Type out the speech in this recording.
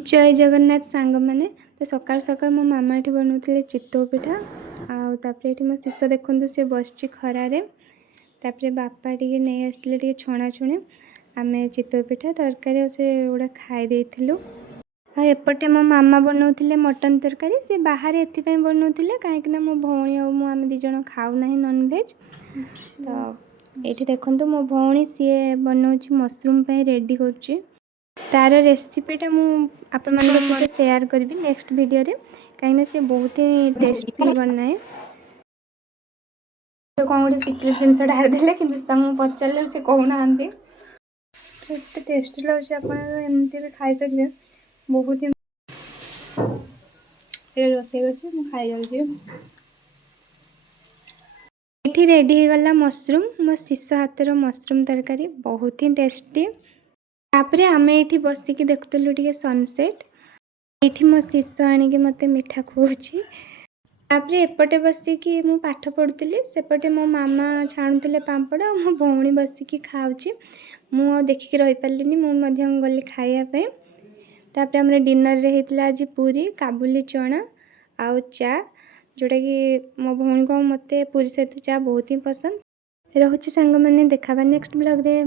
जय जगन्नाथ सांग मैंने तो सकाल सकाल मो मामा ये बनाते चितौ पिठा आउे मो शिष्य देखूँ सी बस खरारे बापा टे नहीं आसते छणाछुणी आम चितौ पिठा तरकारी से गुड़ा खाई एपटे मो मामा बनाते मटन तरकारी से बाहर एपाई बनाते कहीं मो भौणी आम दिज खाऊना नॉनवेज तो ये देखो मो भौणी सी बनाऊँ मशरूम रेडी कर तार रेसिपीटा मुझे शेयर करी नेक्स्ट वीडियो रे कहीं से बहुत ही टेस्टी बनाए तो कौन गोटे सिक्रेट जिनस ढारदे कि पचारे से कहना एत टेस्टी लगे आपमती भी खाईपर बहुत ही रोसे खाई ये रेडी हो गला मशरूम मो शिष्य हाथर मशरूम तरकारी बहुत ही टेस्टी तापर आम ये बसिक देखुलु टे सनसेट ये मो शिष्य आणिक मत मिठा खुची तापर एपटे बसिकी मु पाठ पढ़ुली सेपटे मो मामा छाणुले पापड़ और मो भौणी बसिकी खाऊँ मु देखिक रही पार्लिनी मुझे गली खायापी तापर आम डिनर रे होता आज पूरी काबुली चना आउ चा जोटा कि मो भौणी को मत पूरी सहित चा बहुत ही पसंद रोचे सांग मैंने देखा नेक्स्ट ब्लॉग रे।